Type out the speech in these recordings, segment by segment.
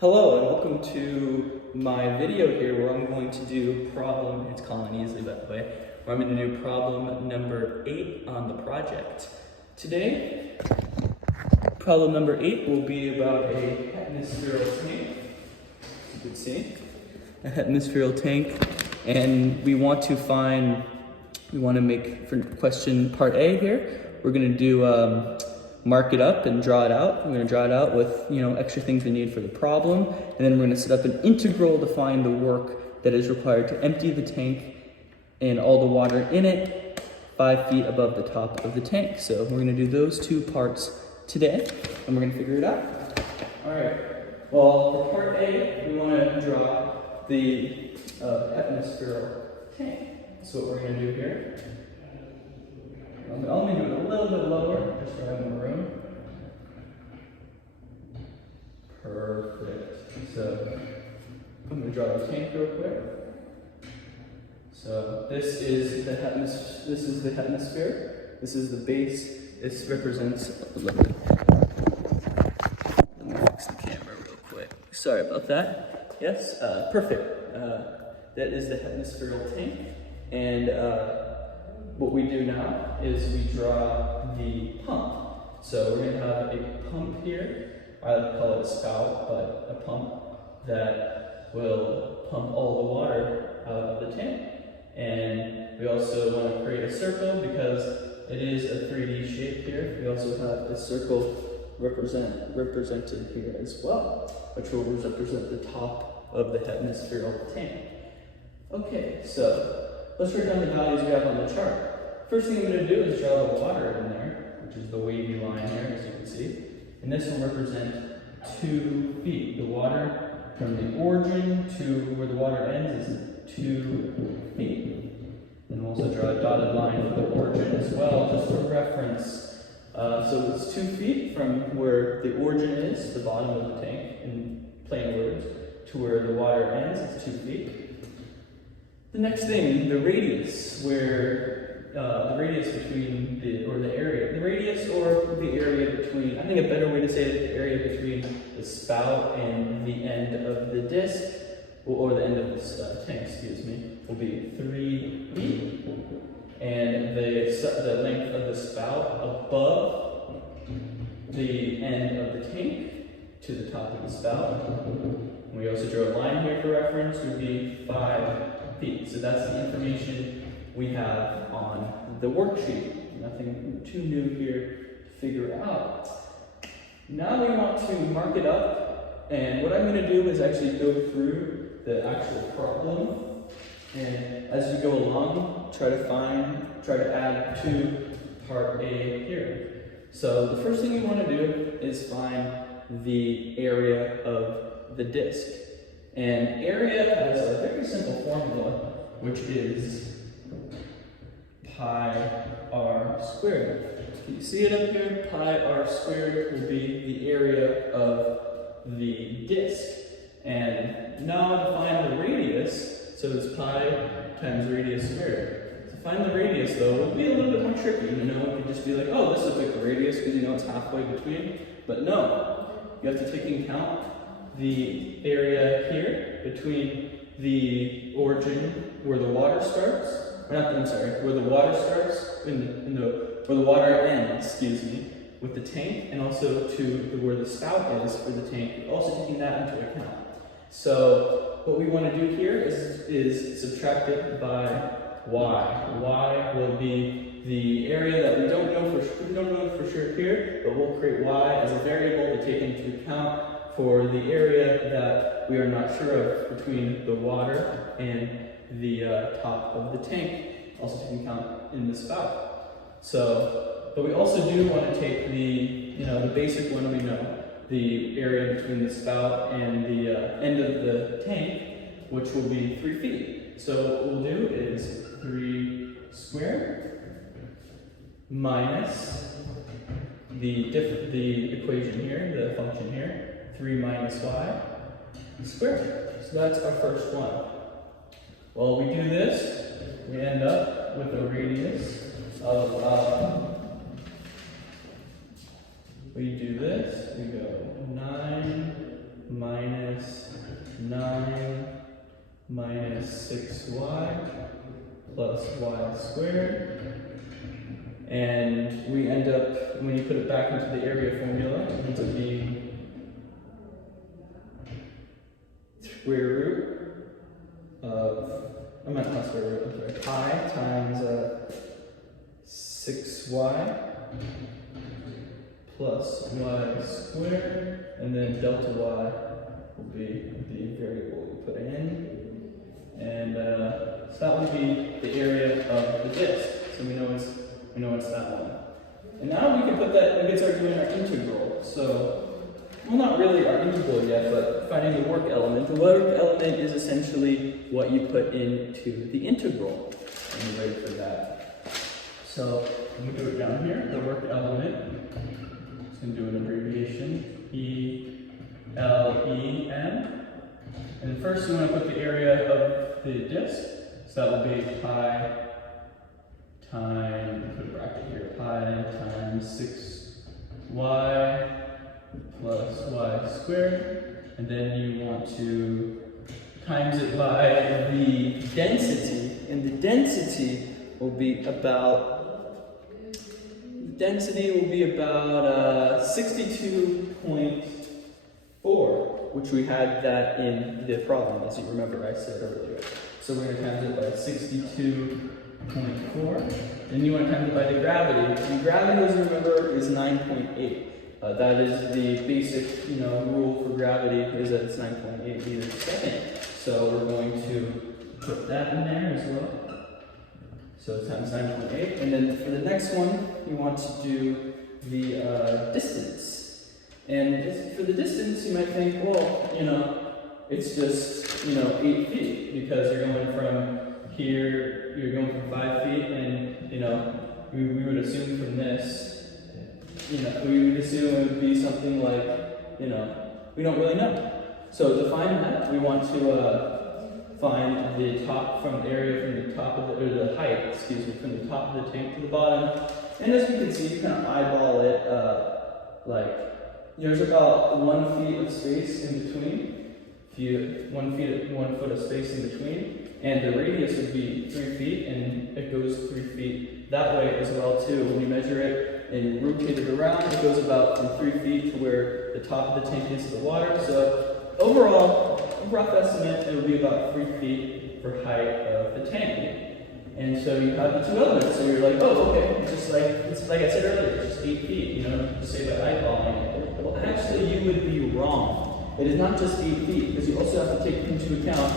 Hello and welcome to my video here where I'm going to do problem, it's calling easily by the way, where I'm going to do problem number 8 on the project. Today, problem number 8 will be about a hemispherical tank, you can see, a hemispherical tank, and we want to make, for question part A here, we're going to do mark it up and draw it out. We're going to draw it out with, extra things we need for the problem. And then we're going to set up an integral to find the work that is required to empty the tank and all the water in it 5 feet above the top of the tank. So we're going to do those two parts today, and we're going to figure it out. All right. Well, for part A, we want to draw the hemispherical tank. So what we're going to do here, I'll make it a little bit lower, just so I have more room. Perfect. So I'm going to draw the tank real quick. So this is the hemisphere. This is the base. This represents. Let me fix the camera real quick. Sorry about that. Yes, perfect. That is the hemispherical tank, and what we do now is we draw the pump. So we're going to have a pump here. I call it a spout, but a pump that will pump all the water out of the tank. And we also want to create a circle because it is a 3D shape here. We also have a circle represented here as well, which will represent the top of the hemispherical tank. Okay, so let's write down the values we have on the chart. First thing I'm going to do is draw the water in there, which is the wavy line here, as you can see. And this will represent 2 feet. The water from the origin to where the water ends is 2 feet. And we'll also draw a dotted line for the origin as well, just for reference. So it's 2 feet from where the origin is, the bottom of the tank, in plain words, to where the water ends, it's 2 feet. The next thing, the radius, where the radius between the area between, I think a better way to say it, the area between the spout and the end of the disc, or the end of this tank, excuse me, will be 3 feet. And the length of the spout above the end of the tank to the top of the spout. And we also drew a line here for reference, would be 5 feet. So that's the information we have on the worksheet. Nothing too new here to figure out. Now we want to mark it up, and what I'm going to do is actually go through the actual problem, and as you go along, try to add to part A here. So the first thing you want to do is find the area of the disc. And area has a very simple formula, which is pi r squared. Can you see it up here? Pi r squared will be the area of the disc. And now to find the radius, so it's pi times radius squared. To find the radius though, it would be a little bit more tricky. It could just be like, oh, this is like the radius because it's halfway between. But no, you have to take into account the area here between the origin where the water starts, where the water starts, where the water ends, excuse me, with the tank, and also to where the spout is for the tank, also taking that into account. So what we want to do here is subtract it by y. Y will be the area that we don't know for sure here, but we'll create y as a variable to take into account for the area that we are not sure of between the water and the top of the tank, also taking account in the spout. So, but we also do want to take the basic one we know, the area between the spout and the end of the tank, which will be 3 feet. So what we'll do is 3 squared minus the equation here, the function here, 3 minus y squared. So that's our first one. Well, we do this, we end up with a radius of, we do this, we go 9 minus plus y squared. And we end up, when you put it back into the area formula, it ends up being square root of, not square root, I'm sorry, pi times 6y plus y squared, and then delta y will be the variable we put in. And so that would be the area of the disk. So we know it's that one. And now we can put that, we can start doing our integral. So, well, not really our integral yet, but finding the work element. The work element is essentially what you put into the integral. And you're ready for that. So, I'm going to do it down here, the work element. I'm just going to do an abbreviation, E-L-E-N. And first you want to put the area of the disk. So that will be pi times, put a bracket here, pi times 6y plus y squared. And then you want to times it by the density. And the density will be about 62.4, which we had that in the problem, as you remember I said earlier. So we're going to times it by 62.4. Then you want to times it by the gravity. And gravity, as you remember, is 9.8. That is the basic, rule for gravity is that it's 9.8 meters a second. So we're going to put that in there as well. So times 9.8. And then for the next one, you want to do the distance. And for the distance, you might think, well, it's just, 8 feet, because you're going from here, you're going from 5 feet, and, we would assume from this, we would assume it would be something like, we don't really know. So to find that, we want to find the top from the area from the top of the, or the height, from the top of the tank to the bottom. And as you can see, you kind of eyeball it, there's about 1 foot of space in between. 1 foot of space in between. And the radius would be 3 feet, and it goes 3 feet that way as well too. When you measure it and rotate it around, it goes about from 3 feet to where the top of the tank is to the water. So overall, a rough estimate, it would be about 3 feet for height of the tank. And so you have the two elements. So you're like, oh, okay, it's like I said earlier, it's just 8 feet, just say by eyeballing it. Well, actually, you would be wrong. It is not just 8 feet, because you also have to take into account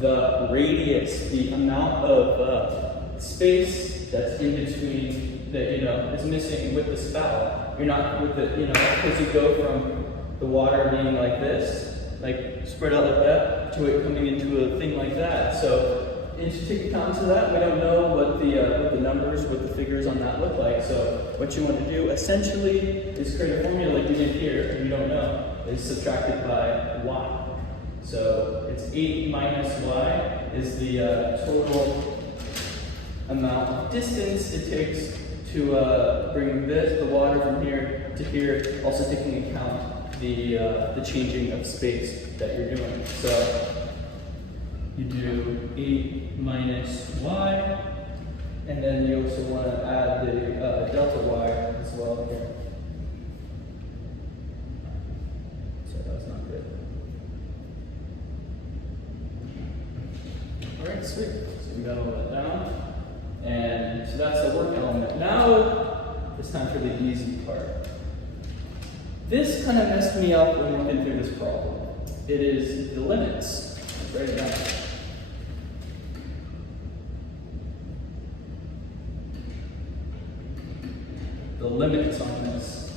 the radius, the amount of space that's in between that is missing with the spout. You're not with the because you go from the water being like this, like spread out like that, to it coming into a thing like that. So and to take account of that, we don't know what the numbers, what the figures on that look like. So what you want to do essentially is create a formula like we did here, and you don't know, is subtracted by y. So it's 8 minus y is the total amount of distance it takes to bring the water from here to here, also taking into account the changing of space that you're doing. So you do 8 minus y, and then you also want to add the delta y as well here. So that's not good. Alright, sweet. So we got all that down. And so that's the work element. Now it's time for the easy part. This kind of messed me up when working through this problem. It is the limits. Let's write it down. The limits on this.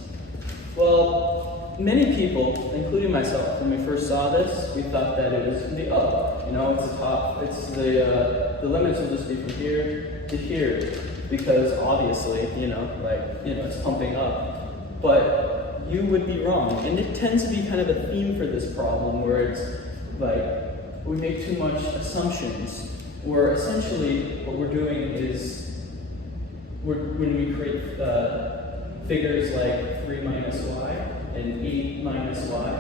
Well, many people, including myself, when we first saw this, we thought that it was the up. It's the top. It's the limits will just be from here to here, because obviously, it's pumping up. But you would be wrong, and it tends to be kind of a theme for this problem, where it's like we make too much assumptions, or essentially what we're doing is when we create figures like 3 minus y and 8 minus y,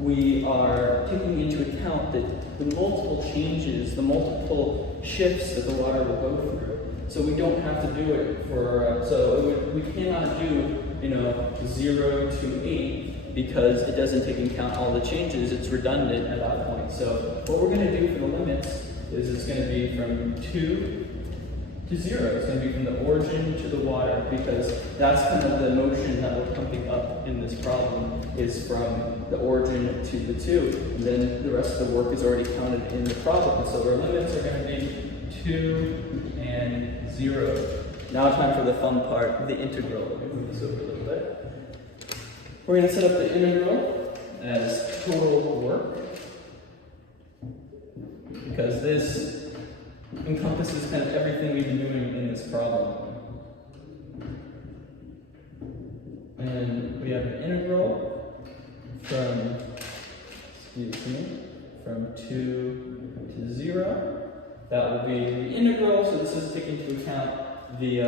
we are taking into account that the multiple changes, the multiple shifts that the water will go through. So we don't have to do it for, we cannot do, 0 to 8 because it doesn't take into account all the changes. It's redundant at that point. So what we're going to do for the limits is it's going to be from 2 to 0. It's going to be from the origin to the water, because that's kind of the motion that we're pumping up in this problem, is from the origin to the 2. And then the rest of the work is already counted in the problem. So our limits are going to be 2 and 0. Now time for the fun part, the integral. Let me move this over a little bit. We're going to set up the integral as total work, because this encompasses kind of everything we've been doing in this problem. And we have an integral from 2 to 0. That will be the integral, so this is taking into account the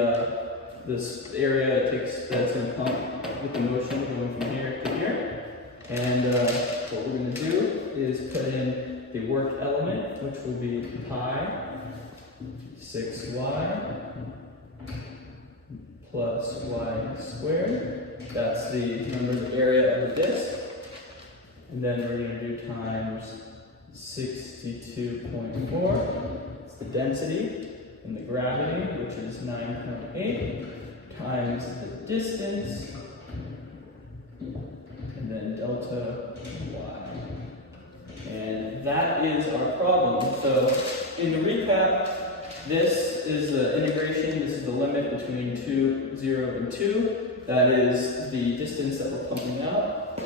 this area that's going to come with the motion going from here to here. And what we're going to do is put in the work element, which will be pi 6y plus y squared. That's the area of the disk. And then we're going to do times 62.4. It's the density. And the gravity, which is 9.8, times the distance, and then delta y. And that is our problem. So in the recap, this is the integration, this is the limit between 0, and 2. That is the distance that we're pumping out.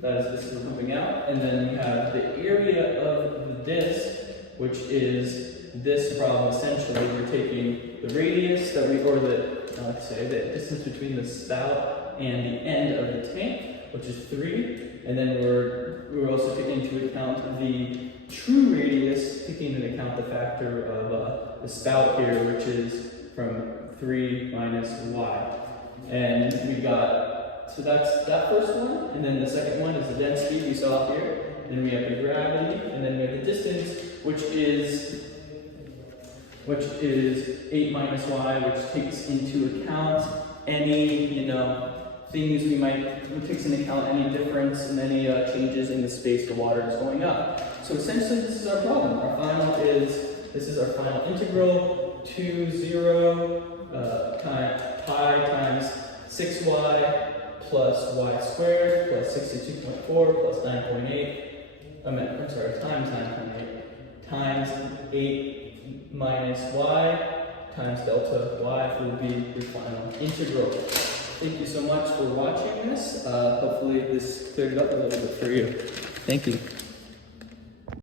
That is the distance we're pumping out. And then you have the area of the disk, which is this problem. Essentially, we're taking the radius that the distance between the spout and the end of the tank, which is 3, and then we're also taking into account the true radius, taking into account the factor of the spout here, which is from 3 minus y. And we got, so that's that first one, and then the second one is the density we saw here. Then we have the gravity, and then we have the distance, which is 8 minus y, which takes into account any, things it takes into account any difference and any changes in the space the water is going up. So essentially, this is our problem. This is our final integral, 2, 0, pi times 6y plus y squared plus 62.4 plus 9.8. Times 9.8 times 8 minus y times delta y will be your final integral. Thank you so much for watching this. Hopefully this cleared it up a little bit for you. Thank you.